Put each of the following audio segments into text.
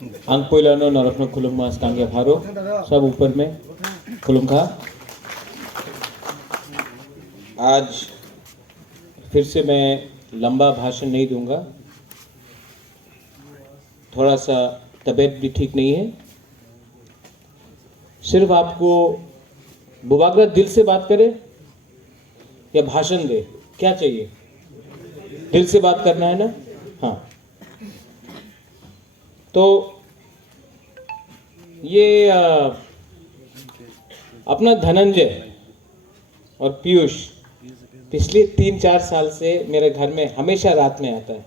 Ang poilano narapno kulung mas kangge pharo सब ऊपर में खुलुम खा। आज फिर से मैं लंबा भाषण नहीं दूंगा, थोड़ा सा तबीयत भी ठीक नहीं है। सिर्फ आपको बुबागरा दिल से बात करे या भाषण दे, क्या चाहिए? दिल से बात करना है ना? हाँ, तो ये अपना धनंजय और पीयूष पिछले 3-4 साल से मेरे घर में हमेशा रात में आता है।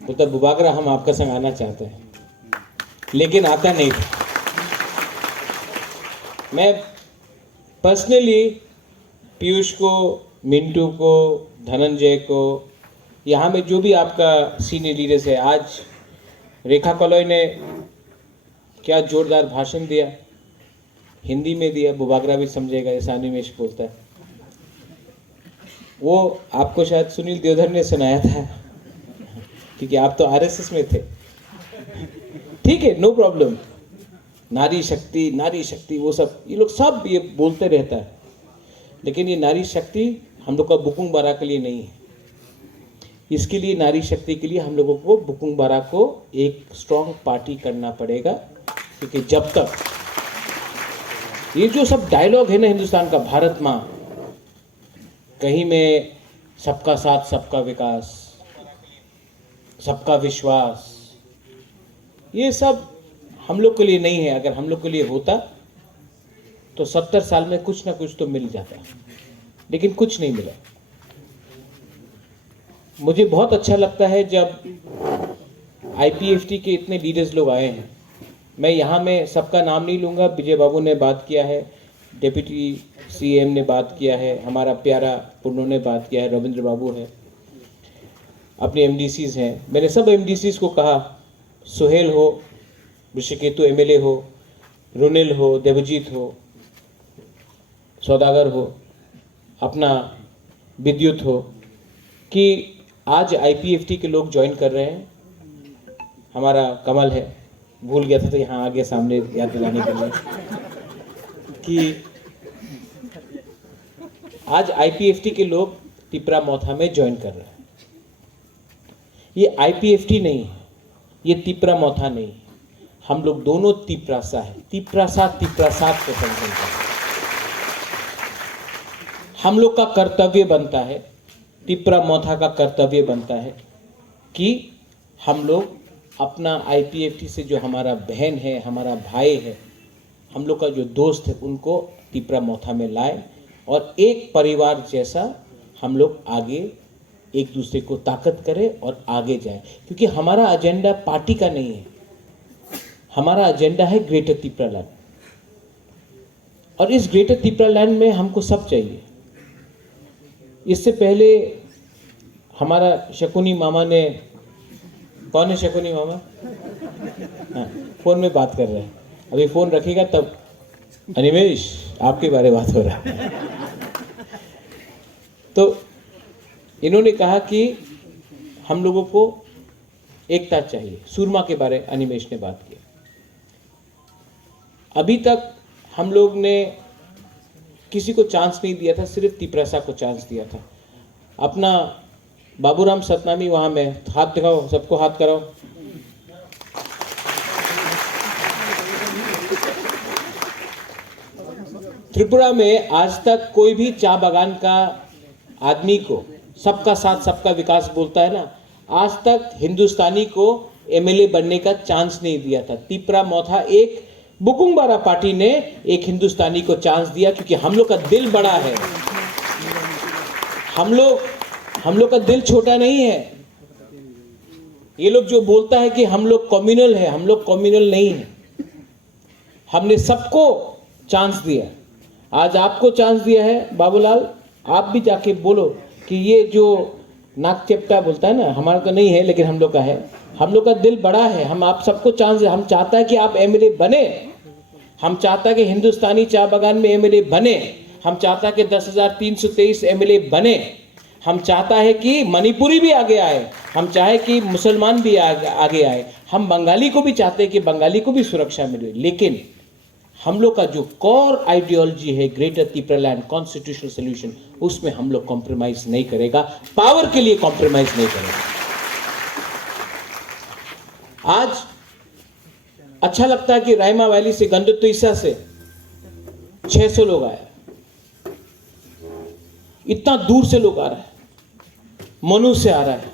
बोलता बुबागरा हम आपका संग आना चाहते हैं, लेकिन आता नहीं था। मैं पर्सनली पीयूष को, मिंटू को, धनंजय को, यहाँ में जो भी आपका सीनियर लीडर्स है, आज रेखा कॉलोई ने क्या जोरदार भाषण दिया, हिंदी में दिया, बुबागरा भी समझेगा, ऐसा अनिमेश बोलता है। वो आपको शायद सुनील देवधर ने सुनाया था, क्योंकि आप तो आरएसएस में थे। ठीक है, नो प्रॉब्लम। नारी शक्ति वो सब ये लोग सब ये बोलते रहता है, लेकिन ये नारी शक्ति हम लोग का बुकुंग बारा के लिए नहीं है। इसके लिए, नारी शक्ति के लिए हम लोगों को बुकुंग बारा को एक स्ट्रॉन्ग पार्टी करना पड़ेगा, क्योंकि जब तक ये जो सब डायलॉग है ना हिंदुस्तान का, भारत माँ, कहीं में सबका साथ सबका विकास, सबका विश्वास, ये सब हम लोग के लिए नहीं है। अगर हम लोग के लिए होता तो 70 साल में कुछ ना कुछ तो मिल जाता, लेकिन कुछ नहीं मिला। मुझे बहुत अच्छा लगता है जब आईपीएफटी के इतने लीडर्स लोग आए हैं। मैं यहाँ में सबका नाम नहीं लूँगा, विजय बाबू ने बात किया है, डिप्टी सीएम ने बात किया है, हमारा प्यारा पुन्नो ने बात किया है, रविंद्र बाबू है, अपने एमडीसीज हैं। मैंने सब एमडीसीज को कहा, सुहेल हो, ऋषिकेतु एमएलए हो, रुनिल हो, देवजीत हो, सौदागर हो, अपना विद्युत हो, कि आज आईपीएफटी के लोग ज्वाइन कर रहे हैं। हमारा कमल है, भूल गया था तो यहाँ आगे सामने याद दिलाने के लिए कि आज आईपीएफटी के लोग तिपरा मोथा में ज्वाइन कर रहे हैं। ये आईपीएफटी नहीं है, ये तिपरा मोथा नहीं है, हम लोग दोनों तिपरासा है। तिपरासा को संगठन है। हम लोग का कर्तव्य बनता है, तिपरा मोथा का कर्तव्य बनता है कि हम लोग अपना आईपीएफटी से जो हमारा बहन है, हमारा भाई है, हम लोग का जो दोस्त है, उनको तिपरा मोथा में लाए और एक परिवार जैसा हम लोग आगे एक दूसरे को ताकत करें और आगे जाए। क्योंकि हमारा एजेंडा पार्टी का नहीं है, हमारा एजेंडा है ग्रेटर तिपरा लैंड। और इस ग्रेटर तिपरा लैंड में हमको सब चाहिए। इससे पहले हमारा शकुनी मामा ने, कौन है शकुनी मामा? हाँ, फोन में बात कर रहे हैं, अभी फोन रखेगा तब। अनिमेश, आपके बारे में बात हो रहा है। तो इन्होंने कहा कि हम लोगों को एकता चाहिए। सूरमा के बारे अनिमेश ने बात की। अभी तक हम लोग ने किसी को चांस नहीं दिया था, सिर्फ तिपरासा को चांस दिया था। अपना बाबूराम सतनामी वहां में, हाथ दिखाओ, सबको हाथ कराओ। त्रिपुरा में आज तक कोई भी चा बागान का आदमी को सबका साथ सबका विकास बोलता है ना, आज तक हिंदुस्तानी को एमएलए बनने का चांस नहीं दिया था। तिपरा मोथा एक बुकुंग बारा पार्टी ने एक हिंदुस्तानी को चांस दिया, क्योंकि हम लोग का दिल बड़ा है। हम लोग का दिल छोटा नहीं है। ये लोग जो बोलता है कि हम लोग कम्युनल है, हम लोग कम्युनल नहीं है। हमने सबको चांस दिया। आज आपको चांस दिया है बाबूलाल, आप भी जाके बोलो कि ये जो नाक चेपटा बोलता है ना, हमारा तो नहीं है लेकिन हम लोग का है। हम लोग का दिल बड़ा है, हम आप सबको चांस दे। हम चाहता है कि आप एमएलए बने, हम चाहता है कि हिंदुस्तानी चा बागान में एमएलए बने, हम चाहता है कि 10,323 एमएलए बने, हम चाहता है कि मणिपुरी भी आगे आए, हम चाहे कि मुसलमान भी आगे आए, हम बंगाली को भी चाहते हैं कि बंगाली को भी सुरक्षा मिले। लेकिन हम लोग का जो कोर आइडियोलॉजी है ग्रेटर त्रिपुरालैंड कॉन्स्टिट्यूशनल सॉल्यूशन, उसमें हम लोग कॉम्प्रोमाइज नहीं करेगा, पावर के लिए कॉम्प्रोमाइज नहीं करेगा। आज अच्छा लगता है कि रायमा वैली से गंडोत्रीसा से 600 लोग आए, इतना दूर से लोग आ रहे हैं, मनु से आ रहा है,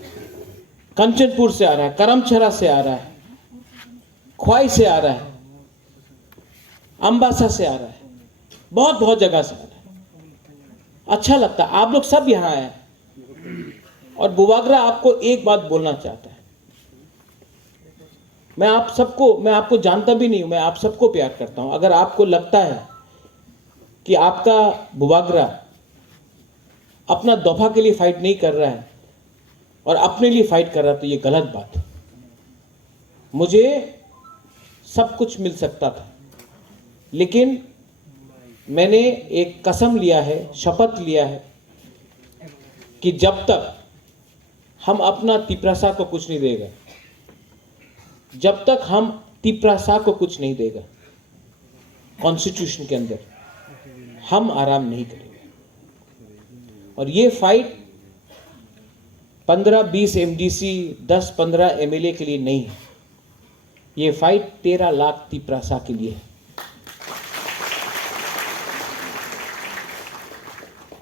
कंचनपुर से आ रहा है, करमछरा से आ रहा है, ख्वाई से आ रहा है, अंबासा से आ रहा है, बहुत बहुत जगह से आ रहा है। अच्छा लगता है, आप लोग सब यहां आए। और बुबागरा आपको एक बात बोलना चाहता है, मैं आपको जानता भी नहीं हूं, मैं आप सबको प्यार करता हूं। अगर आपको लगता है कि आपका बुबागरा अपना दफा के लिए फाइट नहीं कर रहा है और अपने लिए फाइट कर रहा है, तो ये गलत बात है। मुझे सब कुछ मिल सकता था, लेकिन मैंने एक कसम लिया है, शपथ लिया है कि जब तक हम अपना तिपरासा को कुछ नहीं देगा, जब तक हम तिपरासा को कुछ नहीं देगा कॉन्स्टिट्यूशन के अंदर, हम आराम नहीं करेंगे। और ये फाइट 15-20 एमडीसी 10-15 एमएलए के लिए नहीं है, ये फाइट 13 लाख तिपरासा के लिए है।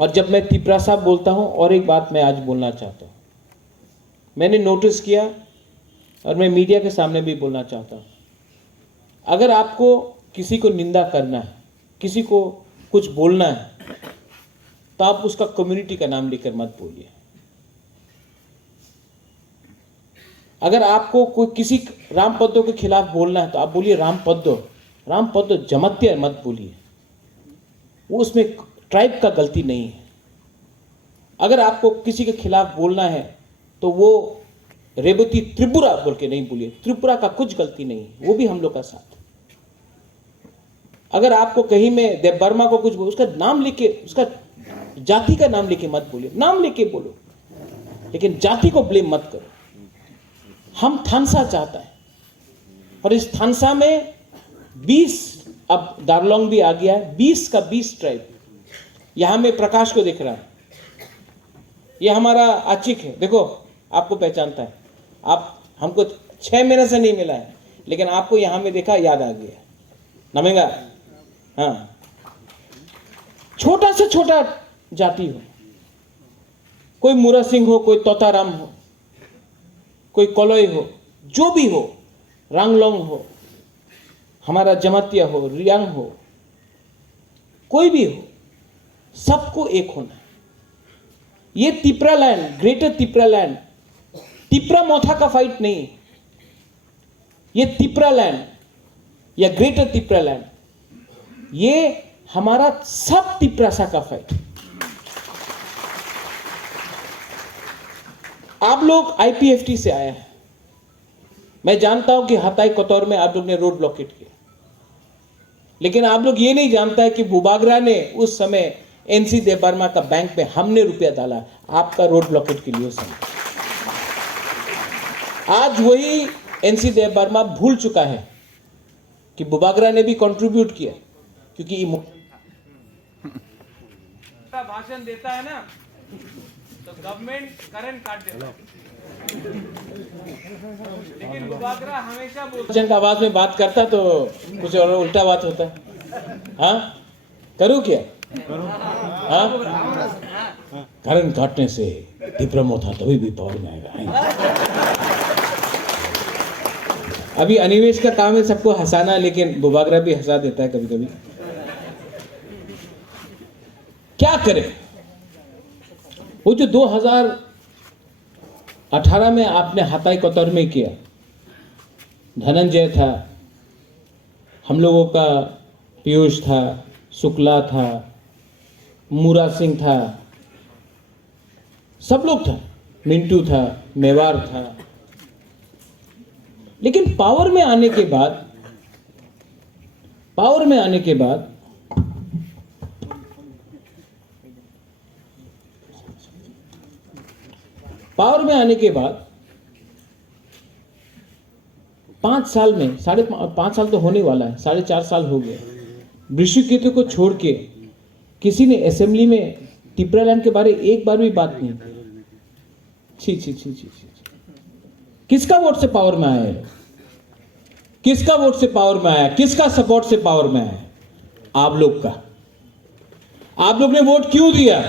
और जब मैं तिपरासा बोलता हूं, और एक बात मैं आज बोलना चाहता हूं, मैंने नोटिस किया और मैं मीडिया के सामने भी बोलना चाहता हूं, अगर आपको किसी को निंदा करना है, किसी को कुछ बोलना है, तो आप उसका कम्युनिटी का नाम लेकर मत बोलिए। अगर आपको कोई किसी रामपद्दो के खिलाफ बोलना है, तो आप बोलिए रामपद्दो जमत्या मत बोलिए, वो उसमें ट्राइब का गलती नहीं है। अगर आपको किसी के खिलाफ बोलना है, तो वो रेवती त्रिपुरा बोल के नहीं बोलिए, त्रिपुरा का कुछ गलती नहीं है, वो भी हम लोग का साथ। अगर आपको कहीं में देव वर्मा को कुछ उसका नाम लेके, उसका जाति का नाम लेके मत बोलिए, नाम लेके बोलो, लेकिन जाति को ब्लेम मत करो। हम थानसा चाहता है, और इस थानसा में 20, अब दार्लोंग भी आ गया है, 20 का 20 ट्राइब। यहां में प्रकाश को देख रहा है, ये हमारा आचिक है, देखो आपको पहचानता है। आप हमको 6 महीने से नहीं मिला है, लेकिन आपको यहां में देखा, याद आ गया, नमेगा। हाँ, छोटा से छोटा जाति हो, कोई मुरा सिंह हो, कोई तोताराम हो, कोई कोलोई हो, जो भी हो, रांगलोंग हो, हमारा जमातिया हो, रियांग हो, कोई भी हो, सबको एक होना है। ये त्रिपुरालैंड, ग्रेटर त्रिपुरालैंड, त्रिपुरा मोथा का फाइट नहीं, ये त्रिपुरालैंड या ग्रेटर त्रिपुरालैंड, ये हमारा सब त्रिपुरासा का फाइट। आप लोग आईपीएफटी से आए हैं, मैं जानता हूं कि हताई कोतौर में आप लोग ने रोड ब्लॉकेट किया, लेकिन आप लोग ये नहीं जानता है कि बुबागरा ने उस समय एनसी देव वर्मा का बैंक में हमने रुपया डाला आपका रोड ब्लॉकेट के लिए उस समय। आज वही एनसी देव वर्मा भूल चुका है कि बुबागरा ने भी कंट्रीब्यूट किया, क्योंकि भाषण देता है ना, तो गवर्नमेंट करंट काट देता है, लेकिन बुबागरा हमेशा बोलता आवाज में बात करता तो कुछ और उल्टा बात होता है। हाँ, करूँ क्या? हाँ, करंट काटने से त्रिपुरा मोथा तभी भी पावर में आएगा। अभी अनिवेश का काम है सबको हंसाना, लेकिन बुबागरा भी हंसा देता है कभी कभी। क्या करें? वो जो 2018 में आपने हताई कोतौर में किया, धनंजय था, हम लोगों का पीयूष था, शुक्ला था, मूरा सिंह था, सब लोग था, मिंटू था, मेवार था, लेकिन पावर में आने के बाद पावर में आने के बाद 5 साल में 5.5 साल तो होने वाला है, 4.5 साल हो गए, ऋषिकेतु को छोड़ के किसी ने असेंबली में टिपरालैंड के बारे एक बार भी बात नहीं की। छी छी छी छी छी। किसका वोट से पावर में आया है? किसका वोट से पावर में आया? किसका सपोर्ट से पावर में आया? आप लोग का। आप लोग ने वोट क्यों दिया?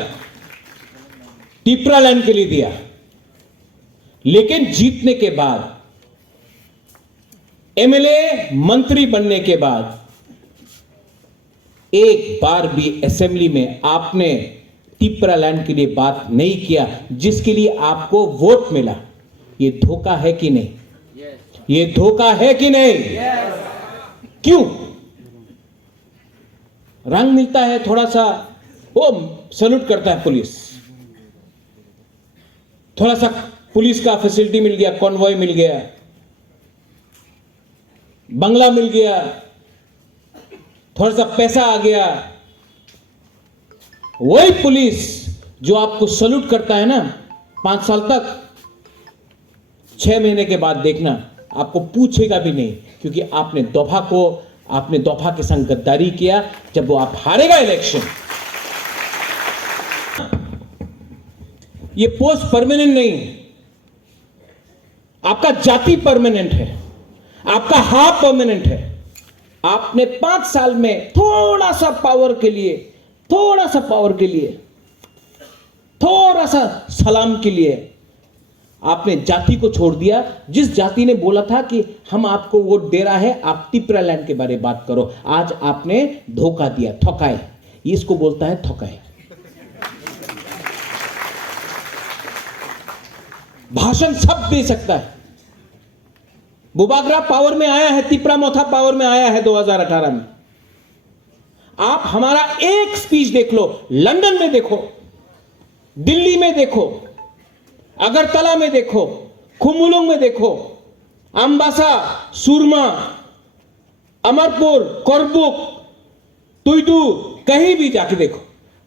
टिपरालैंड के लिए दिया। लेकिन जीतने के बाद, एमएलए मंत्री बनने के बाद एक बार भी असेंबली में आपने टिपरालैंड के लिए बात नहीं किया, जिसके लिए आपको वोट मिला। ये धोखा है कि नहीं? ये धोखा है कि नहीं? क्यों? रंग मिलता है थोड़ा सा, वो सैल्यूट करता है पुलिस, थोड़ा सा पुलिस का फैसिलिटी मिल गया, कॉन्वॉय मिल गया, बंगला मिल गया, थोड़ा सा पैसा आ गया। वही पुलिस जो आपको सैल्यूट करता है ना 5 साल तक, 6 महीने के बाद देखना आपको पूछेगा भी नहीं, क्योंकि आपने दोभा के संग गद्दारी किया। जब वो आप हारेगा इलेक्शन, ये पोस्ट परमानेंट नहीं है, आपका जाति परमानेंट है, आपका हाफ परमानेंट है। आपने 5 साल में थोड़ा सा पावर के लिए, थोड़ा सा सलाम के लिए आपने जाति को छोड़ दिया। जिस जाति ने बोला था कि हम आपको वोट दे रहा है, आप टिपरालैंड के बारे में बात करो, आज आपने धोखा दिया, ठकाए। इसको बोलता है ठकाए। भाषण सब दे सकता है। बुबागरा पावर में आया है, तिपरा मोथा पावर में आया है 2018 में। आप हमारा एक स्पीच देख लो, लंदन में देखो, दिल्ली में देखो, अगरतला में देखो, खुमुलुंग में देखो, अम्बासा, सुरमा, अमरपुर, कोरबुक, तुइदू, कहीं भी जाके देखो,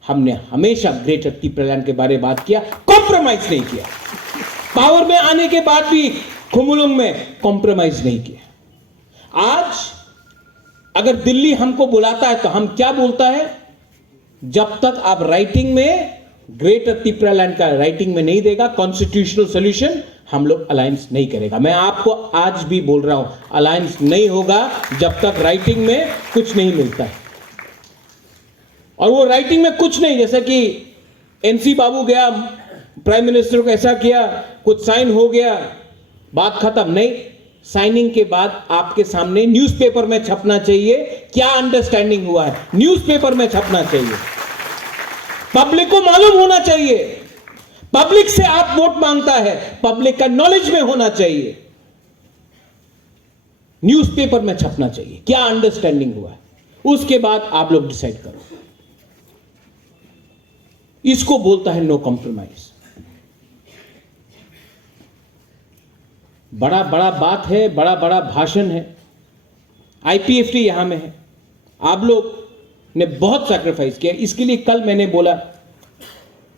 हमने हमेशा ग्रेटर टिपरालैंड के बारे में बात किया, कॉम्प्रोमाइज नहीं किया। पावर में आने के बाद भी खुमुलुंग में कॉम्प्रोमाइज नहीं किया। आज अगर दिल्ली हमको बुलाता है तो हम क्या बोलता है? जब तक आप राइटिंग में ग्रेटर टिपरालैंड का राइटिंग में नहीं देगा कॉन्स्टिट्यूशनल सॉल्यूशन, हम लोग अलायंस नहीं करेगा। मैं आपको आज भी बोल रहा हूं, अलायंस नहीं होगा जब तक राइटिंग में कुछ नहीं मिलता है। और वो राइटिंग में कुछ नहीं, जैसे कि एनसी बाबू गया, प्राइम मिनिस्टर को ऐसा किया, कुछ साइन हो गया, बात खत्म। नहीं, साइनिंग के बाद आपके सामने न्यूज़पेपर में छपना चाहिए क्या अंडरस्टैंडिंग हुआ है, न्यूज़पेपर में छपना चाहिए, पब्लिक को मालूम होना चाहिए। पब्लिक से आप वोट मांगता है, पब्लिक का नॉलेज में होना चाहिए, न्यूज़पेपर में छपना चाहिए क्या अंडरस्टैंडिंग हुआ है, उसके बाद आप लोग डिसाइड करो। इसको बोलता है नो कॉम्प्रोमाइज। बड़ा बड़ा बात है, बड़ा बड़ा भाषण है। आईपीएफटी यहां में है, आप लोग ने बहुत सैक्रिफाइस किया। इसके लिए कल मैंने बोला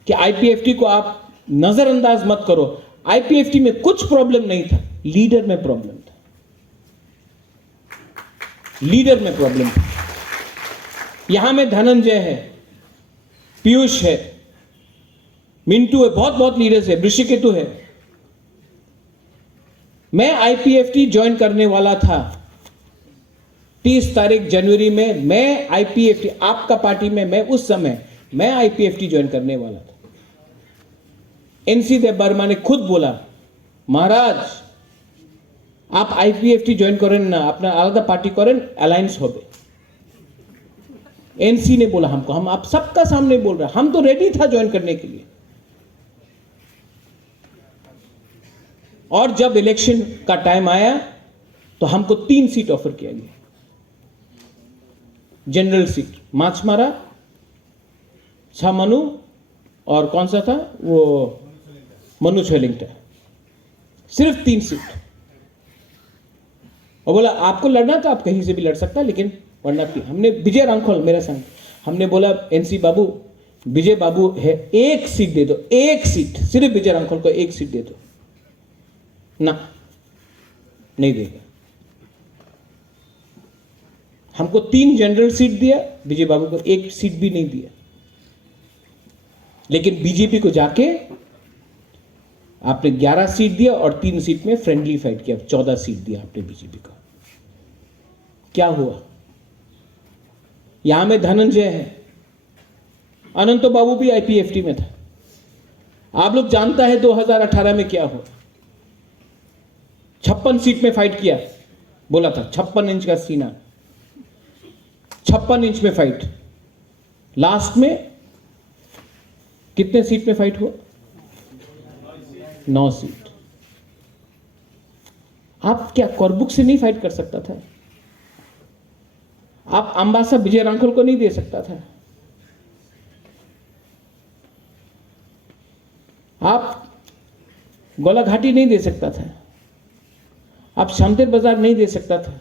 कि आईपीएफटी को आप नजरअंदाज मत करो। आईपीएफटी में कुछ प्रॉब्लम नहीं था, लीडर में प्रॉब्लम था, लीडर में प्रॉब्लम था। यहां में धनंजय है, पीयूष है, मिंटू है, बहुत बहुत लीडर्स है, ऋषिकेतु है। मैं आईपीएफटी ज्वाइन करने वाला था 30 तारीख जनवरी में। मैं आईपीएफटी, आपका पार्टी में, मैं उस समय मैं आईपीएफटी ज्वाइन करने वाला था। एनसी देव बर्मा ने खुद बोला, महाराज आप आईपीएफटी ज्वाइन करें ना, अपना आलादा पार्टी करें, अलायंस हो गए। एनसी ने बोला हमको, हम आप सबका सामने बोल रहे, हम तो रेडी था ज्वाइन करने के लिए। और जब इलेक्शन का टाइम आया तो हमको 3 सीट ऑफर किया गया, जनरल सीट, माछमारा, छामनु और कौन सा था वो मनुज वेलिंगटन, सिर्फ 3 सीट। और बोला आपको लड़ना तो आप कहीं से भी लड़ सकता, लेकिन वरना हमने विजय रांखोल मेरा संग, हमने बोला एनसी बाबू विजय बाबू है, एक सीट दे दो, एक सीट, सिर्फ विजय रांखल को एक सीट दे दो ना, नहीं देगा। हमको 3 जनरल सीट दिया, विजय बाबू को एक सीट भी नहीं दिया। लेकिन बीजेपी को जाके आपने 11 सीट दिया और 3 सीट में फ्रेंडली फाइट किया, 14 सीट दिया आपने बीजेपी को। क्या हुआ? यहां में धनंजय है, अनंतो बाबू भी आईपीएफटी में था। आप लोग जानता है 2018 में क्या हुआ? 56 सीट में फाइट किया, बोला था 56 इंच का सीना, 56 इंच में फाइट। लास्ट में कितने सीट में फाइट हुआ? 9 सीट। आप क्या कोरबुक से नहीं फाइट कर सकता था? आप अंबासा विजय रांखल को नहीं दे सकता था? आप गोलाघाटी नहीं दे सकता था? आप शामतेर बाजार नहीं दे सकता था?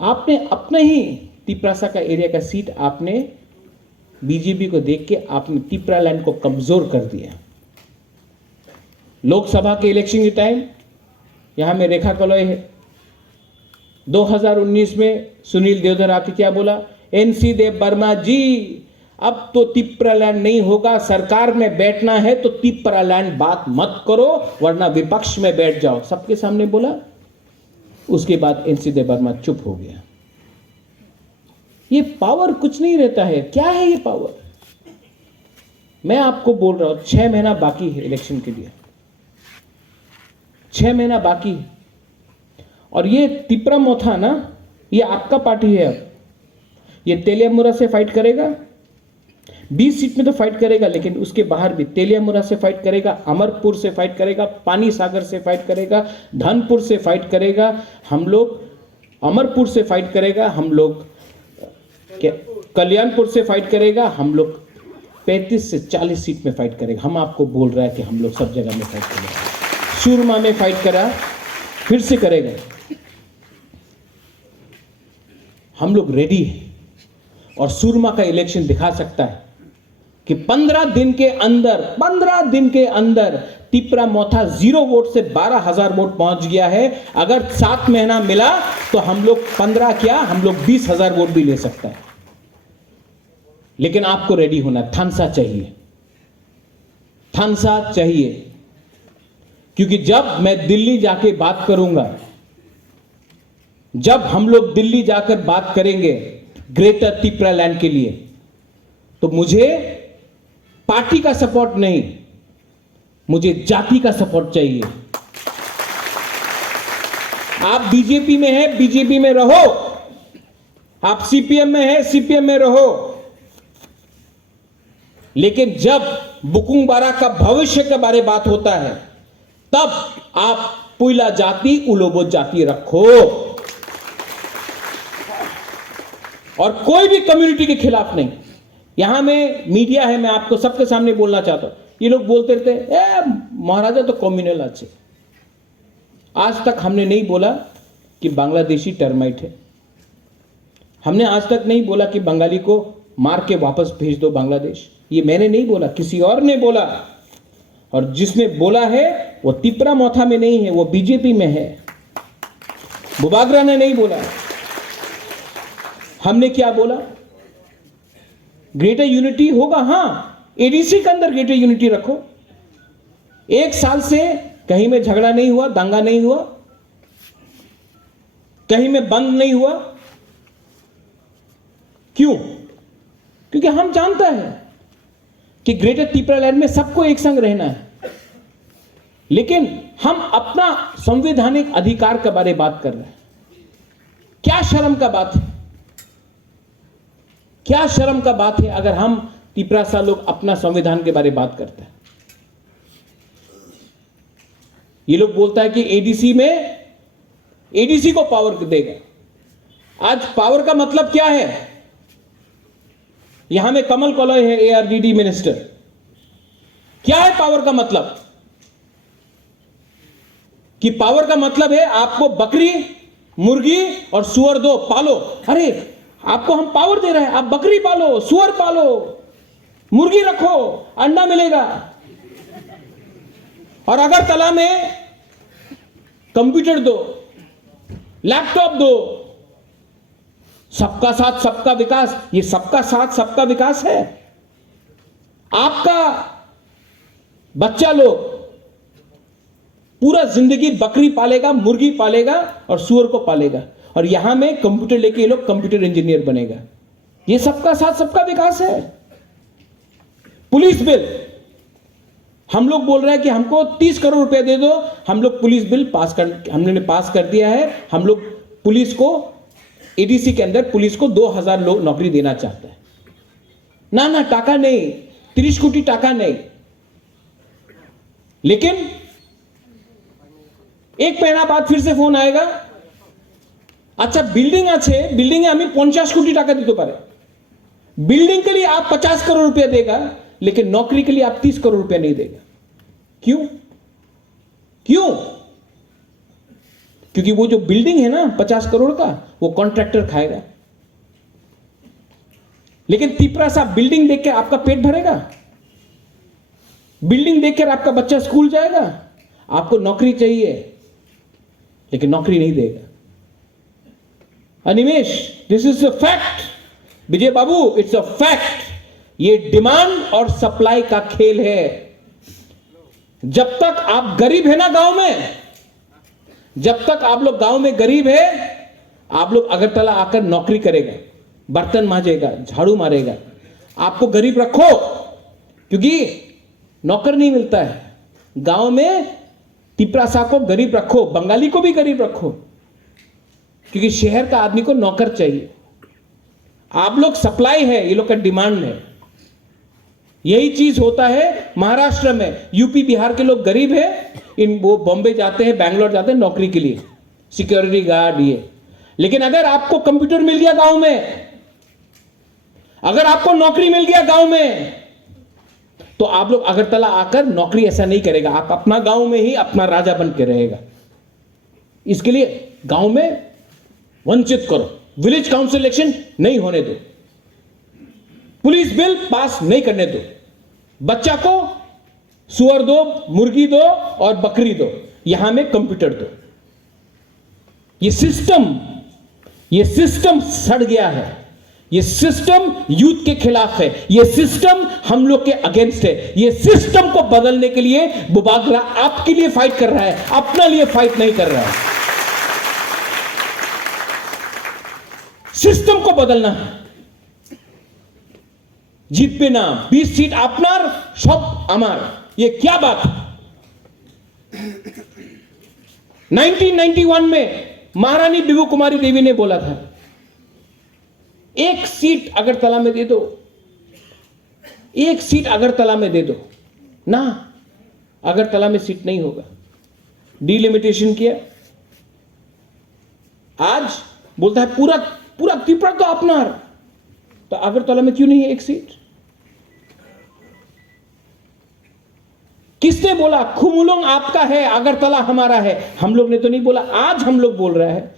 आपने अपने ही तिपरासा का एरिया का सीट आपने बीजेपी को देख के आपने तिपरा लैंड को कमजोर कर दिया। लोकसभा के इलेक्शन के टाइम यहां में रेखा कलोय है, 2019 में सुनील देवधर आके क्या बोला? एनसी देव वर्मा जी, अब तो तिपरा लैंड नहीं होगा, सरकार में बैठना है तो तिपरा लैंड बात मत करो वरना विपक्ष में बैठ जाओ, सबके सामने बोला। उसके बाद एनसी देव वर्मा चुप हो गया। ये पावर कुछ नहीं रहता है। क्या है ये पावर? मैं आपको बोल रहा हूं, 6 महीना बाकी है इलेक्शन के लिए, 6 महीना बाकी है। और ये तिपरा मोथा ना, ये आपका पार्टी है। अब ये तेलियामुरा से फाइट करेगा, 20 सीट में तो फाइट करेगा, लेकिन उसके बाहर भी तेलियामुरा से फाइट करेगा, अमरपुर से फाइट करेगा, पानी सागर से फाइट करेगा, धनपुर से फाइट करेगा, हम लोग अमरपुर से फाइट करेगा, हम लोग कल्याणपुर से फाइट करेगा, हम लोग 35 से 40 सीट में फाइट करेगा। हम आपको बोल रहा है कि हम लोग सब जगह में फाइट करेंगे। सुरमा में फाइट करा, फिर से करेगा। हम लोग रेडी हैं और सुरमा का इलेक्शन दिखा सकता है कि 15 दिन के अंदर तिपरा मोथा 0 वोट से 12,000 वोट पहुंच गया है। अगर 7 महीना मिला तो हम लोग 15 क्या, हम लोग 20,000 वोट भी ले सकता है। लेकिन आपको रेडी होना, थानसा चाहिए, थानसा चाहिए। क्योंकि जब मैं दिल्ली जाके बात करूंगा, जब हम लोग दिल्ली जाकर बात करेंगे ग्रेटर तिपरा लैंड के लिए, तो मुझे पार्टी का सपोर्ट नहीं, मुझे जाति का सपोर्ट चाहिए। आप बीजेपी में हैं, बीजेपी में रहो। आप सीपीएम में हैं, सीपीएम में रहो। लेकिन जब बुकुंग बारा का भविष्य के बारे बात होता है, तब आप पुइला जाति, उलोबो जाति रखो। और कोई भी कम्युनिटी के खिलाफ नहीं। यहां में मीडिया है, मैं आपको सबके सामने बोलना चाहता हूं। ये लोग बोलते रहते हैं महाराजा तो कम्युनल अच्छे। आज तक हमने नहीं बोला कि बांग्लादेशी टर्माइट है। हमने आज तक नहीं बोला कि बंगाली को मार के वापस भेज दो बांग्लादेश। ये मैंने नहीं बोला, किसी और ने बोला। और जिसने बोला है वो तिपरा मोथा में नहीं है, वो बीजेपी में है। बुबागरा ने नहीं बोला। हमने क्या बोला? ग्रेटर यूनिटी होगा। हां, एडीसी के अंदर ग्रेटर यूनिटी रखो। 1 साल से कहीं में झगड़ा नहीं हुआ, दंगा नहीं हुआ, कहीं में बंद नहीं हुआ। क्यों? क्योंकि हम जानता है कि ग्रेटर तिपरा लैंड में सबको एक संग रहना है। लेकिन हम अपना संवैधानिक अधिकार के बारे में बात कर रहे हैं। क्या शर्म का बात है, क्या शर्म का बात है अगर हम तिपरासा लोग अपना संविधान के बारे में बात करते हैं। ये लोग बोलता है कि एडीसी को पावर देगा। आज पावर का मतलब क्या है? यहां में कमल कलोय है, एआरडीडी मिनिस्टर। क्या है पावर का मतलब? कि पावर का मतलब है आपको बकरी, मुर्गी और सुअर दो, पालो। अरे आपको हम पावर दे रहे हैं, आप बकरी पालो, सुअर पालो, मुर्गी रखो, अंडा मिलेगा। और अगरतला में कंप्यूटर दो, लैपटॉप दो, सबका साथ सबका विकास। ये सबका साथ सबका विकास है। आपका बच्चा लोग पूरा जिंदगी बकरी पालेगा, मुर्गी पालेगा और सुअर को पालेगा, और यहां में कंप्यूटर लेके ये लोग कंप्यूटर इंजीनियर बनेगा। ये सबका साथ सबका विकास है। पुलिस बिल, हम लोग बोल रहे हैं कि हमको 30 करोड़ रुपए दे दो, हम लोग पुलिस बिल हमने पास कर दिया है। हम लोग पुलिस को, एडीसी के अंदर पुलिस को 2000 लोग नौकरी देना चाहता है। ना टाका नहीं, 30 कोटी टाका नहीं। लेकिन एक महीना बाद फिर से फोन आएगा, अच्छा बिल्डिंग আছে, बिल्डिंग में हमें 50 कोटी टाका दिते पारे। बिल्डिंग के लिए आप 50 करोड़ रुपया देगा, लेकिन नौकरी के लिए आप 30 करोड़ रुपया नहीं देगा। क्यों? क्योंकि वो जो बिल्डिंग है ना 50 करोड़ का, वो कॉन्ट्रैक्टर खाएगा। लेकिन तिपरा साहब, बिल्डिंग देखकर आपका पेट भरेगा? बिल्डिंग देखकर आपका बच्चा स्कूल जाएगा? आपको नौकरी चाहिए, लेकिन नौकरी नहीं देगा। Animesh, this is a fact. Vijay Babu, it's a fact. ये डिमांड और सप्लाई का खेल है। जब तक आप गरीब है ना गांव में, जब तक आप लोग गांव में गरीब है, आप लोग अगरतला आकर नौकरी करेगा, बर्तन मांजेगा, झाड़ू मारेगा। आपको गरीब रखो, क्योंकि नौकर नहीं मिलता है गांव में। तिपरासा को गरीब रखो, बंगाली को भी गरीब रखो, क्योंकि शहर का आदमी को नौकर चाहिए। आप लोग सप्लाई है, ये लोग का डिमांड है। यही चीज होता है महाराष्ट्र में। यूपी बिहार के लोग गरीब है, वो बॉम्बे जाते हैं, बैंगलोर जाते हैं नौकरी के लिए, सिक्योरिटी गार्ड ये। लेकिन अगर आपको कंप्यूटर मिल गया गांव में, अगर आपको नौकरी मिल गया गांव में, तो आप लोग अगरतला आकर नौकरी ऐसा नहीं करेगा। आप अपना गांव में ही अपना राजा बन के रहेगा। इसके लिए गांव में वंचित करो, विलेज काउंसिल इलेक्शन नहीं होने दो, पुलिस बिल पास नहीं करने दो, बच्चा को सुअर दो, मुर्गी दो और बकरी दो, यहां में कंप्यूटर दो। ये सिस्टम सड़ गया है। ये सिस्टम यूथ के खिलाफ है। ये सिस्टम हम लोग के अगेंस्ट है। ये सिस्टम को बदलने के लिए बुबागरा आपके लिए फाइट कर रहा है, अपना लिए फाइट नहीं कर रहा है। सिस्टम को बदलना है। জিতবে না, 20 सीट আপনার, सब আমার, ये क्या बात है? 1991 में महारानी बिबू कुमारी देवी ने बोला था, एक सीट अगरतला में दे दो, एक सीट अगरतला में दे दो ना। अगरतला में सीट नहीं होगा। डिलिमिटेशन किया। आज बोलता है पूरा पूरा त्रिपुरा तो अपना, तो अगरतला में क्यों नहीं है एक सीट? किसने बोला खुमुलुंग आपका है, अगरतला हमारा है? हम लोग ने तो नहीं बोला, आज हम लोग बोल रहे हैं।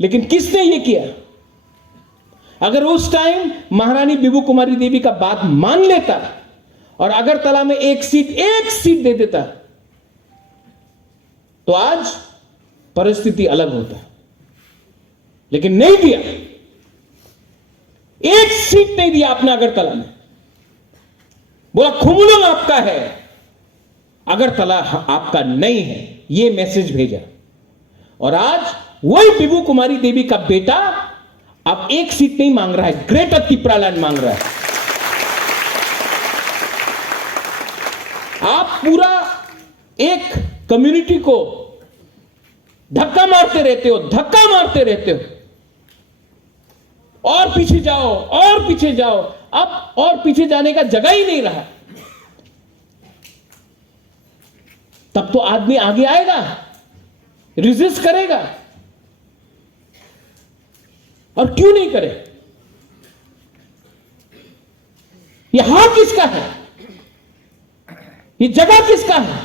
लेकिन किसने ये किया? अगर उस टाइम महारानी बिबू कुमारी देवी का बात मान लेता और अगरतला में एक सीट दे देता, तो आज परिस्थिति अलग होता। लेकिन नहीं दिया, एक सीट नहीं दिया आपने अगरतला में। बोला खुमुलुंग आपका है, अगरतला आपका नहीं है, ये मैसेज भेजा। और आज वही बिबू कुमारी देवी का बेटा अब एक सीट नहीं मांग रहा है, ग्रेटर तिपरालैंड मांग रहा है। आप पूरा एक कम्युनिटी को धक्का मारते रहते हो, और पीछे जाओ और पीछे जाओ। अब और पीछे जाने का जगह ही नहीं रहा। तब तो आदमी आगे आएगा, रेजिस्ट करेगा। और क्यों नहीं करे? ये हाथ किसका है? ये जगह किसका है?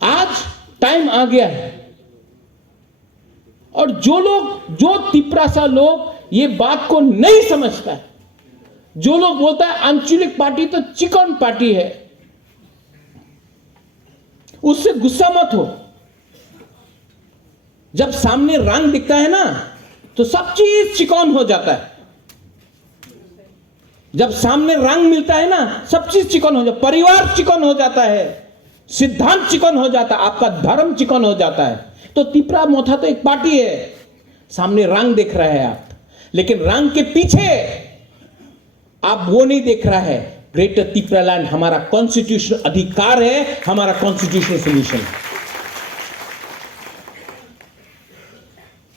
आज टाइम आ गया है जो तिपरासा लोग ये बात को नहीं समझता है, जो लोग बोलता है आंचलिक पार्टी तो चिकन पार्टी है, उससे गुस्सा मत हो। जब सामने रंग दिखता है ना तो सब चीज चिकन हो जाता है। जब सामने रंग मिलता है ना सब चीज चिकन हो जाता है। परिवार चिकन हो जाता है, सिद्धांत चिकन हो जाता है, आपका धर्म चिकन हो जाता है। तो तिपरा मोथा तो एक पार्टी है, सामने रंग देख रहे हैं आप, लेकिन रंग के पीछे आप वो नहीं देख रहा है। ग्रेटर तिपरालैंड हमारा कॉन्स्टिट्यूशनल अधिकार है, हमारा कॉन्स्टिट्यूशनल सोल्यूशन है।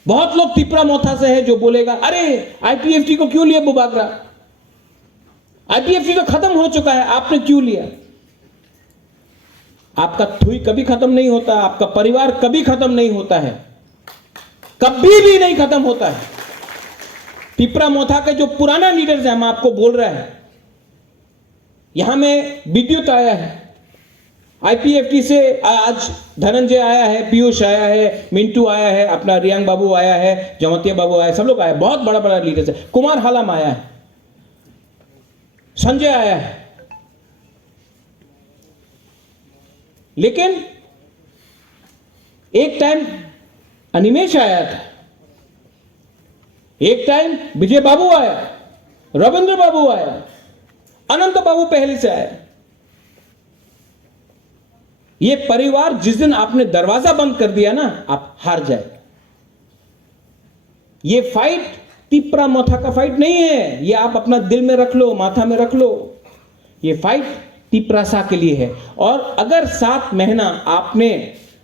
बहुत लोग तिपरा मोथा से है जो बोलेगा अरे आईपीएफटी को क्यों लिया बुबागरा, आईपीएफटी तो खत्म हो चुका है, आपने क्यों लिया। आपका थुई कभी खत्म नहीं होता, आपका परिवार कभी खत्म नहीं होता है, कभी भी नहीं खत्म होता है। तिपरा मोथा के जो पुराना लीडर्स है, हम आपको बोल रहे हैं, यहां में विद्युत आया है, आईपीएफटी से आज धनंजय आया है, पीयूष आया है, मिंटू आया है, अपना रियांग बाबू आया है, जमतिया बाबू आया है, सब लोग आए, बहुत बड़ा बड़ा लीडर्स है। कुमार हालम आया है, संजय आया है। लेकिन एक टाइम अनिमेश आया था, एक टाइम विजय बाबू आया, रविंद्र बाबू आया, अनंत बाबू पहले से आया। ये परिवार जिस दिन आपने दरवाजा बंद कर दिया ना, आप हार जाए। ये फाइट तिपरा मोथा का फाइट नहीं है, ये आप अपना दिल में रख लो, माथा में रख लो। ये फाइट तिपरासा के लिए है। और अगर 7 महीना आपने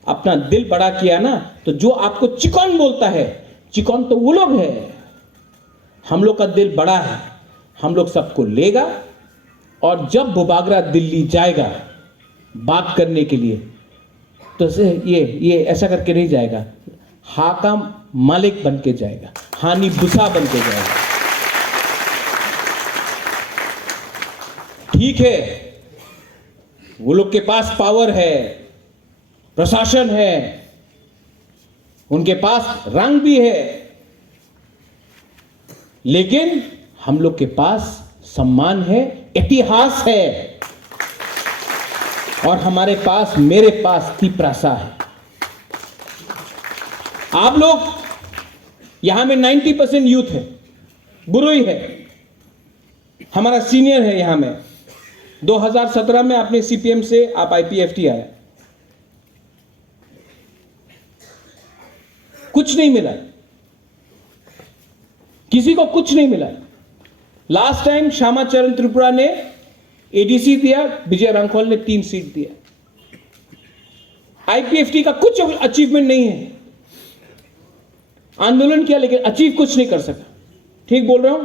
अपना दिल बड़ा किया ना, तो जो आपको चिकन बोलता है, चिकन तो वो लोग है, हम लोग का दिल बड़ा है, हम लोग सबको लेगा। और जब बुबागरा दिल्ली जाएगा बात करने के लिए, तो ये ऐसा करके नहीं जाएगा, हाका मालिक बन के जाएगा, हानि बुसा बन के जाएगा। ठीक है, वो लोग के पास पावर है, प्रशासन है, उनके पास रंग भी है, लेकिन हम लोग के पास सम्मान है, इतिहास है, और हमारे पास, मेरे पास तिपरासा है। आप लोग यहां में 90% यूथ है, बुरुई है, हमारा सीनियर है यहां में। 2017 में आपने सीपीएम से आप आईपीएफटी आए, कुछ नहीं मिला, किसी को कुछ नहीं मिला। लास्ट टाइम श्यामाचरण त्रिपुरा ने एडीसी दिया, विजय रांखोल ने 3 सीट दिया। आईपीएफटी का कुछ अचीवमेंट नहीं है, आंदोलन किया लेकिन अचीव कुछ नहीं कर सका। ठीक बोल रहा हूं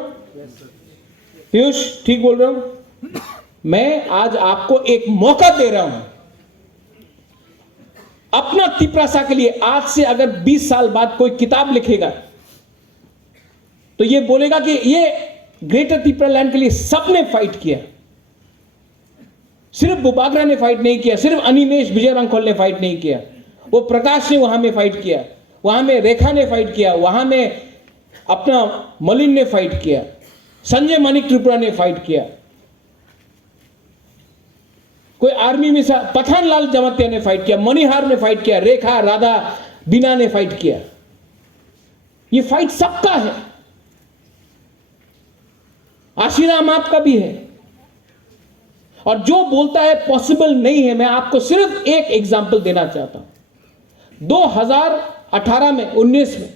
पीयूष, ठीक बोल रहा हूं। मैं आज आपको एक मौका दे रहा हूं अपना तिपरासा के लिए। आज से अगर 20 साल बाद कोई किताब लिखेगा तो ये बोलेगा कि ये ग्रेटर तिपरालैंड के लिए सबने फाइट किया, सिर्फ बुबागरा ने फाइट नहीं किया, सिर्फ अनिमेश विजय रांखोल ने फाइट नहीं किया, वो प्रकाश ने वहां में फाइट किया, वहां में रेखा ने फाइट किया, वहां में अपना मलिन ने फाइट किया, संजय मानिक त्रिपुरा ने फाइट किया, कोई आर्मी में पठानलाल जमातिया ने फाइट किया, मणिहार ने फाइट किया, रेखा, राधा, बीना ने फाइट किया। ये फाइट सबका है, आशीर्वाद आपका भी है। और जो बोलता है पॉसिबल नहीं है, मैं आपको सिर्फ एक एग्जांपल देना चाहता हूं। 2018 में 19 में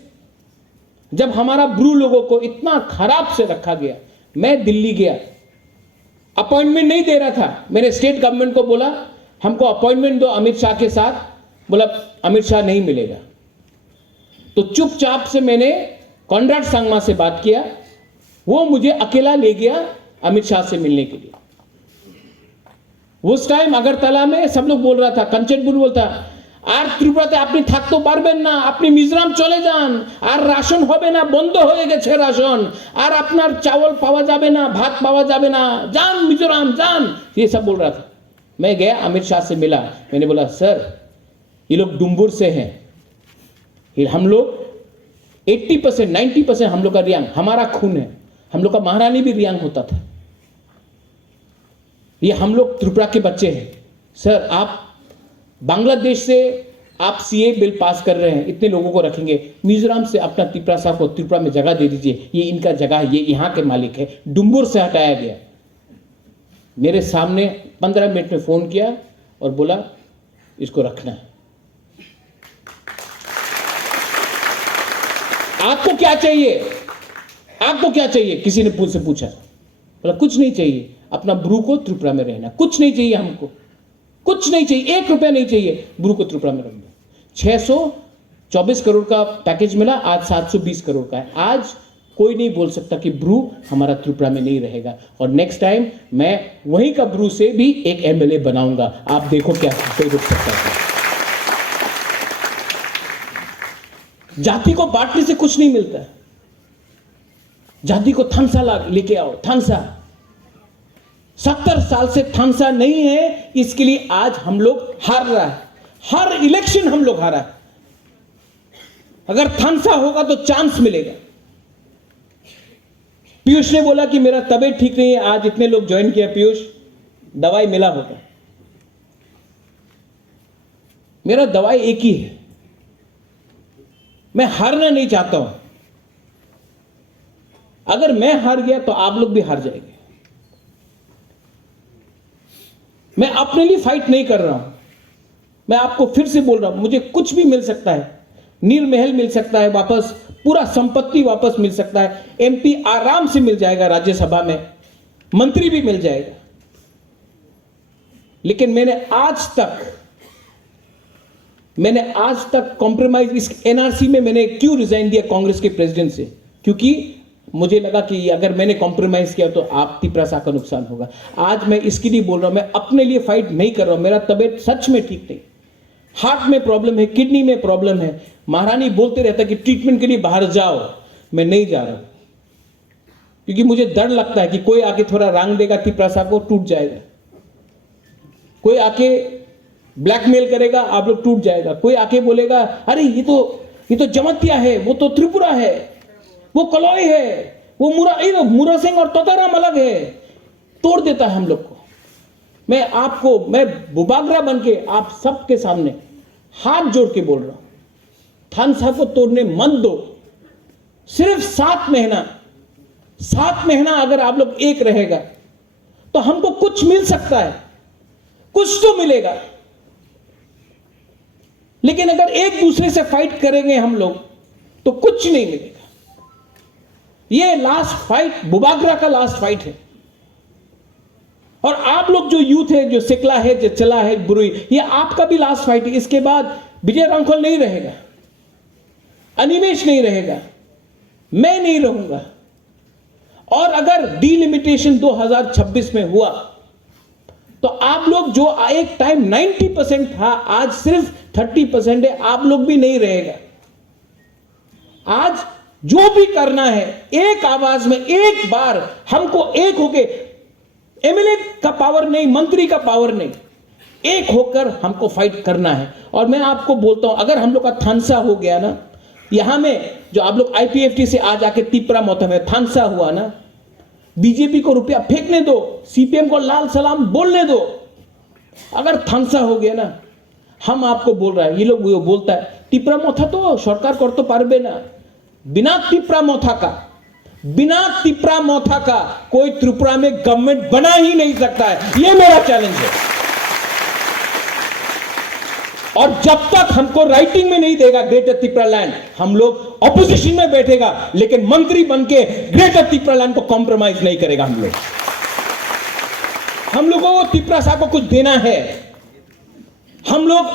जब हमारा ब्रू लोगों को इतना खराब से रखा गया, मैं दिल्ली गया, अपॉइंटमेंट नहीं दे रहा था। मैंने स्टेट गवर्नमेंट को बोला हमको अपॉइंटमेंट दो अमित शाह के साथ, बोला अमित शाह नहीं मिलेगा। तो चुपचाप से मैंने कॉनराड संगमा से बात किया, वो मुझे अकेला ले गया अमित शाह से मिलने के लिए। उस टाइम अगरतला में सब लोग बोल रहा था, कंचनपुर बोलता আর ত্রিপুরাতে আপনি থাকতে পারবেন না, আপনি মিজোরাম চলে যান, আর রাশন হবে না, বন্ধ হয়ে গেছে রাশন, আর আপনার চাवल पावा যাবে না, भात पावा যাবে না, जान मिजोराम जान, ये सब बोल रहा था। मैं गया अमित शाह से मिला, मैंने बोला सर ये लोग डुम्बुर से हैं, हम लोग 80% 90% हम लोग का रियांग, हमारा खून है। हम लोग का महारानी भी रियांग होता था। ये हम लोग त्रिपुरा के बच्चे हैं। सर, आप बांग्लादेश से आप सीए बिल पास कर रहे हैं, इतने लोगों को रखेंगे। मिजोरम से अपना त्रिपुरा साहब को त्रिपुरा में जगह दे दीजिए, ये इनका जगह है, ये यहाँ के मालिक है। डुम्बुर से हटाया गया। मेरे सामने 15 मिनट में फोन किया और बोला इसको रखना है। आपको क्या चाहिए? आपको क्या चाहिए? किसी ने मुझसे पूछा। बोला कुछ नहीं चाहिए, अपना ब्रू को त्रिपुरा में रहना। कुछ नहीं चाहिए हमको, कुछ नहीं चाहिए, 1 रुपया नहीं चाहिए, ब्रू को त्रिपुरा में रख दो। 624 करोड़ का पैकेज मिला, आज 720 करोड़ का है। आज कोई नहीं बोल सकता कि ब्रू हमारा त्रिपुरा में नहीं रहेगा। और नेक्स्ट टाइम मैं वहीं का ब्रू से भी एक एमएलए बनाऊंगा। आप देखो क्या कोई रुक सकता है। जाति को बांटने से कुछ नहीं मिलता। जाति को थानसा लेके आओ, थानसा। 70 साल से थानसा नहीं है, इसके लिए आज हम लोग हार रहा है। हर इलेक्शन हम लोग हारा है। अगर थानसा होगा तो चांस मिलेगा। पीयूष ने बोला कि मेरा तबीयत ठीक नहीं है, आज इतने लोग ज्वाइन किया। पीयूष, दवाई मिला होगा। मेरा दवाई एक ही है, मैं हारना नहीं चाहता हूं। अगर मैं हार गया तो आप लोग भी हार जाएंगे। मैं अपने लिए फाइट नहीं कर रहा हूं। मैं आपको फिर से बोल रहा हूं, मुझे कुछ भी मिल सकता है। नीलमहल मिल सकता है वापस, पूरा संपत्ति वापस मिल सकता है, एमपी आराम से मिल जाएगा, राज्यसभा में मंत्री भी मिल जाएगा। लेकिन मैंने आज तक कॉम्प्रोमाइज, इस एनआरसी में मैंने क्यों रिजाइन दिया कांग्रेस के प्रेसिडेंट से? क्योंकि मुझे लगा कि अगर मैंने कॉम्प्रोमाइज किया तो आप त्रिपुरा का नुकसान होगा। आज मैं इसके लिए बोल रहा हूं, मैं अपने लिए फाइट नहीं कर रहा हूं। मेरा तबीयत सच में ठीक नहीं, हार्ट में प्रॉब्लम है, किडनी में प्रॉब्लम है। महारानी बोलते रहता कि ट्रीटमेंट के लिए बाहर जाओ, मैं नहीं जा रहा हूं। क्योंकि मुझे डर लगता है कि कोई आके थोड़ा रंग देगा, त्रिपुरा को टूट जाएगा। कोई आके ब्लैकमेल करेगा, आप लोग टूट जाएगा। कोई आके बोलेगा अरे ये तो जमतिया है, वो तो त्रिपुरा है, वो कलौई है, वो मुरा सिंह और तोताराम अलग है, तोड़ देता है हम लोग को। मैं बुबागरा बन के आप सबके सामने हाथ जोड़ के बोल रहा हूं, थानसा को तोड़ने मत दो। सिर्फ 7 महीना अगर आप लोग एक रहेगा तो हमको कुछ मिल सकता है, कुछ तो मिलेगा। लेकिन अगर एक दूसरे से फाइट करेंगे हम लोग तो कुछ नहीं मिलेगा। ये लास्ट फाइट, बुबागरा का लास्ट फाइट है। और आप लोग जो यूथ है, जो सिकला है, जो चला है बुरुई, ये आपका भी लास्ट फाइट है। इसके बाद विजय रांखल नहीं रहेगा, अनिमेश नहीं रहेगा, मैं नहीं रहूंगा। और अगर डिलिमिटेशन 2026 में हुआ तो आप लोग जो एक टाइम 90% था, आज सिर्फ 30% है, आप लोग भी नहीं रहेगा। आज जो भी करना है, एक आवाज में, एक बार हमको एक होके, एमएलए का पावर नहीं, मंत्री का पावर नहीं, एक होकर हमको फाइट करना है। और मैं आपको बोलता हूं, अगर हम लोग का थानसा हो गया ना, यहां में जो आप लोग आईपीएफटी से आज आके तिपरा मोथा में थानसा हुआ ना, बीजेपी को रुपया फेंकने दो, सीपीएम को लाल सलाम बोलने दो। अगर थानसा हो गया ना, हम आपको बोल रहा है, ये लोग बोलता है तिपरा मोथा तो सरकार कर तो पारबे ना। बिना तिपरा मोथा का कोई त्रिपुरा में गवर्नमेंट बना ही नहीं सकता है। ये मेरा चैलेंज है। और जब तक हमको राइटिंग में नहीं देगा ग्रेटर त्रिपुरा लैंड, हम लोग ऑपोजिशन में बैठेगा, लेकिन मंत्री बनके ग्रेटर त्रिपुरा लैंड को कॉम्प्रोमाइज नहीं करेगा। हम लोगों को त्रिपुरा को कुछ देना है।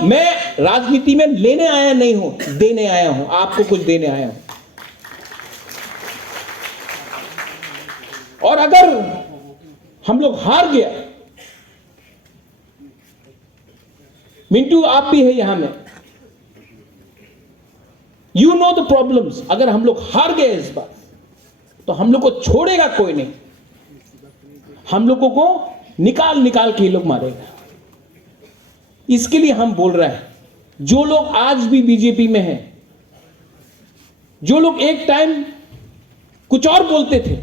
मैं राजनीति में लेने आया नहीं हूं, देने आया हूं, आपको कुछ देने आया हूं। और अगर हम लोग हार गया, मिंटू आप भी है यहां में, यू नो द प्रॉब्लम्स। अगर हम लोग हार गए इस बार तो हम लोग को छोड़ेगा कोई नहीं, हम लोगों को निकाल के ये लोग मारेगा। इसके लिए हम बोल रहे हैं, जो लोग आज भी बीजेपी में हैं, जो लोग एक टाइम कुछ और बोलते थे,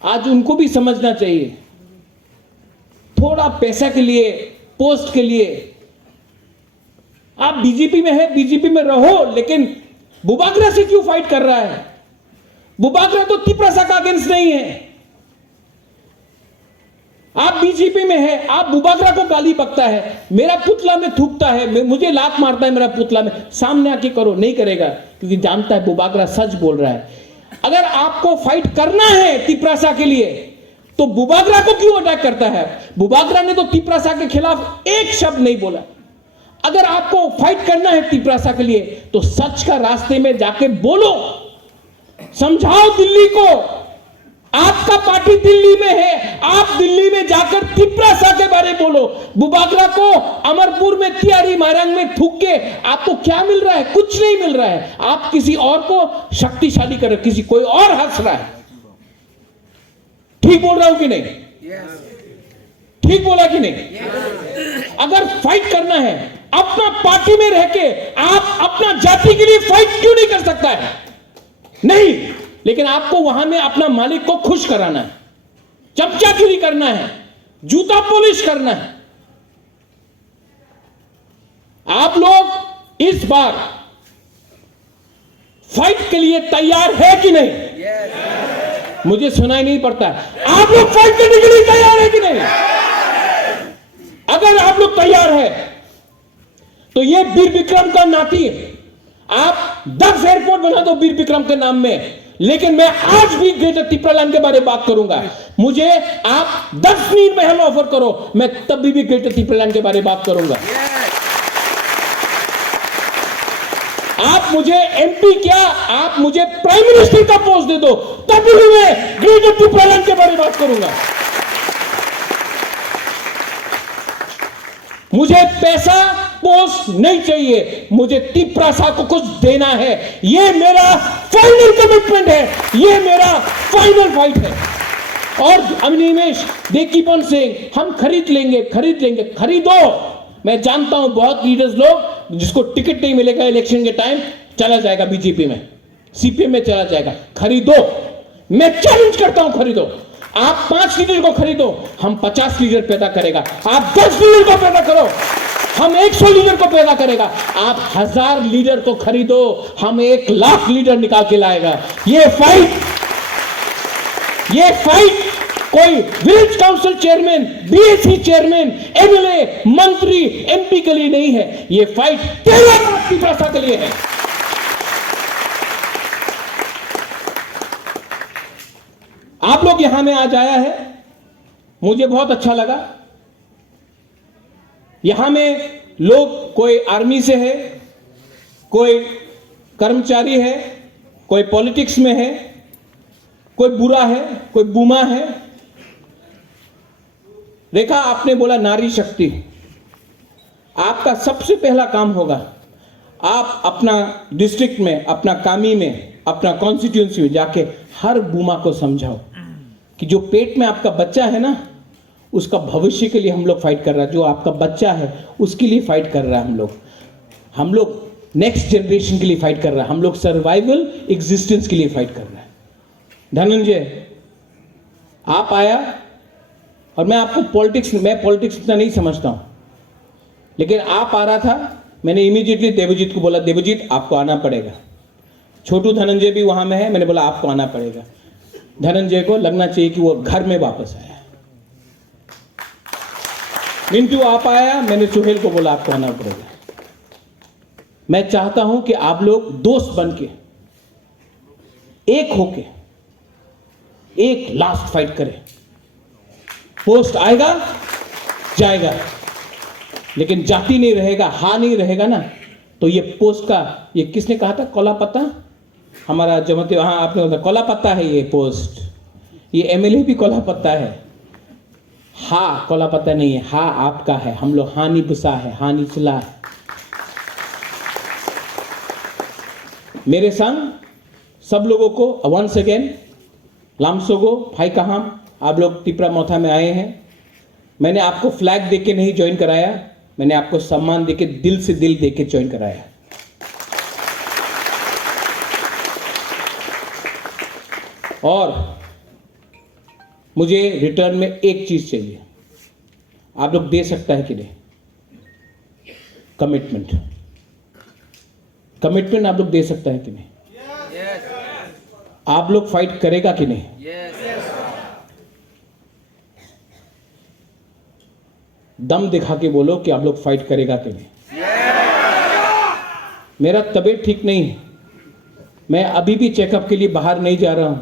आज उनको भी समझना चाहिए, थोड़ा पैसा के लिए, पोस्ट के लिए आप बीजेपी में है, बीजेपी में रहो, लेकिन बुबागरा से क्यों फाइट कर रहा है? बुबागरा तो तिपरासा का अगेंस्ट नहीं है। आप बीजेपी में है, आप बुबागरा को गाली बकता है, मेरा पुतला में थूकता है, मुझे लात मारता है मेरा पुतला में, सामने आके करो, नहीं करेगा क्योंकि जानता है बुबागरा सच बोल रहा है। अगर आपको फाइट करना है तिपरासा के लिए तो बुबागरा को क्यों अटैक करता है? बुबागरा ने तो तिपरासा के खिलाफ एक शब्द नहीं बोला। अगर आपको फाइट करना है तिपरासा के लिए तो सच का रास्ते में जाके बोलो, समझाओ दिल्ली को। आपका पार्टी दिल्ली में है, आप दिल्ली में जाकर तिपरासा के बारे में बोलो। बुबागरा को अमरपुर में, तियारी मारंग में थूक के आपको क्या मिल रहा है? कुछ नहीं मिल रहा है। आप किसी और को शक्तिशाली कर रहे, किसी कोई और हंस रहा है। ठीक बोल रहा हूं कि नहीं? ठीक बोला कि नहीं? अगर फाइट करना है अपना पार्टी में रह के, आप अपना जाति के लिए फाइट क्यों नहीं कर सकता है? नहीं, लेकिन आपको वहां में अपना मालिक को खुश कराना है, चमचागिरी करना है, जूता पॉलिश करना है। आप लोग इस बार फाइट के लिए तैयार है कि नहीं? मुझे सुनाई नहीं पड़ता है। आप लोग फाइट करने के लिए तैयार है कि नहीं? अगर आप लोग तैयार है तो ये वीर विक्रम का नाती है। आप 10 एयरपोर्ट बना दो वीर विक्रम के नाम में, लेकिन मैं आज भी ग्रेटर तिपरालैंड के बारे में बात करूंगा। मुझे आप 10 नील महल ऑफर करो, मैं तभी भी ग्रेटर तिपरालैंड के बारे में बात करूंगा। आप मुझे एमपी क्या, आप मुझे प्राइम मिनिस्टर का पोस्ट दे दो, तभी भी मैं ग्रेटर तिपरालैंड के बारे में बात करूंगा। मुझे पैसा, पोस्ट नहीं चाहिए, मुझे तिपरासा को कुछ देना है। ये मेरा फाइनल कमिटमेंट है, ये मेरा फाइनल फाइट है। और Animesh, they keep on saying हम खरीद लेंगे, खरीद लेंगे। खरीदो। मैं जानता हूं बहुत लीडर्स लोग जिसको टिकट नहीं मिलेगा इलेक्शन के टाइम, चला जाएगा बीजेपी में, सीपीएम में चला जाएगा। खरीदो, मैं चैलेंज करता हूं, खरीदो। आप 5 लीडर को खरीदो, हम 50 लीडर पैदा करेगा। आप 10 लीडर को पैदा करो, हम 100 लीडर को पैदा करेगा। आप 1000 लीडर को खरीदो, हम 1 लाख लीडर निकाल के लाएगा। ये फाइट कोई village council chairman, BSc chairman, MLA, मंत्री, एमपी के लिए नहीं है। ये फाइट तेरा तिपरासा के लिए है। आप लोग यहां में आज आया है, मुझे बहुत अच्छा लगा। यहां में लोग कोई आर्मी से है, कोई कर्मचारी है, कोई पॉलिटिक्स में है, कोई बुरा है, कोई बुमा है। देखा, आपने बोला नारी शक्ति। आपका सबसे पहला काम होगा, आप अपना डिस्ट्रिक्ट में, अपना कामी में, अपना कॉन्स्टिट्यूंसी में जाके हर बुमा को समझाओ कि जो पेट में आपका बच्चा है ना, उसका भविष्य के लिए हम लोग फाइट कर रहा है। जो आपका बच्चा है उसके लिए फाइट कर रहा है हम लोग नेक्स्ट जनरेशन के लिए फाइट कर रहा है, हम लोग सर्वाइवल एग्जिस्टेंस के लिए फाइट कर रहा है। धनंजय, आप आया, और मैं आपको पॉलिटिक्स इतना नहीं समझता हूं, लेकिन आप आ रहा था, मैंने इमीडिएटली देवजीत को बोला, देवजीत आपको आना पड़ेगा। छोटू धनंजय भी वहां में है, मैंने बोला आपको आना पड़ेगा। धनंजय को लगना चाहिए कि वो घर में वापस आया। मिंटू आप आया, मैंने सुहेल को बोला आपको आना पड़ेगा। मैं चाहता हूं कि आप लोग दोस्त बन के, एक होके, एक लास्ट फाइट करें। पोस्ट आएगा जाएगा, लेकिन जाति नहीं रहेगा, हा नहीं रहेगा ना, तो ये पोस्ट का, ये किसने कहा था, कोला पत्ता, हमारा जमते, हाँ आपने बोला कोला पत्ता है ये पोस्ट, ये एमएलए भी कोला पत्ता है। हा कोला पत्ता नहीं है, हा आपका है। हम लोग हानि बुसा है, हानि चला है। मेरे संग सब लोगों को वंस अगेन लामसोगो भाई कहाम, आप लोग तिपरा मोथा में आए हैं। मैंने आपको फ्लैग देके नहीं ज्वाइन कराया, मैंने आपको सम्मान देके, दिल से दिल देके ज्वाइन कराया। और मुझे रिटर्न में एक चीज चाहिए, आप लोग दे सकता है कि नहीं? कमिटमेंट। कमिटमेंट आप लोग दे सकता है कि नहीं? आप लोग फाइट करेगा कि नहीं? दम दिखा के बोलो कि आप लोग फाइट करेगा कि नहीं? मेरा तबीयत ठीक नहीं है, मैं अभी भी चेकअप के लिए बाहर नहीं जा रहा हूं,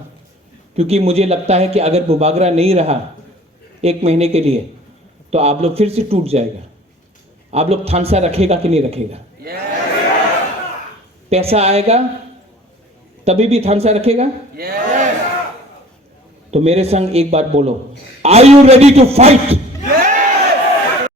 क्योंकि मुझे लगता है कि अगर बुबागरा नहीं रहा 1 महीने के लिए तो आप लोग फिर से टूट जाएगा। आप लोग थानसा रखेगा कि नहीं रखेगा? पैसा आएगा तभी भी थानसा रखेगा? तो मेरे संग एक बात बोलो, are you ready to fight?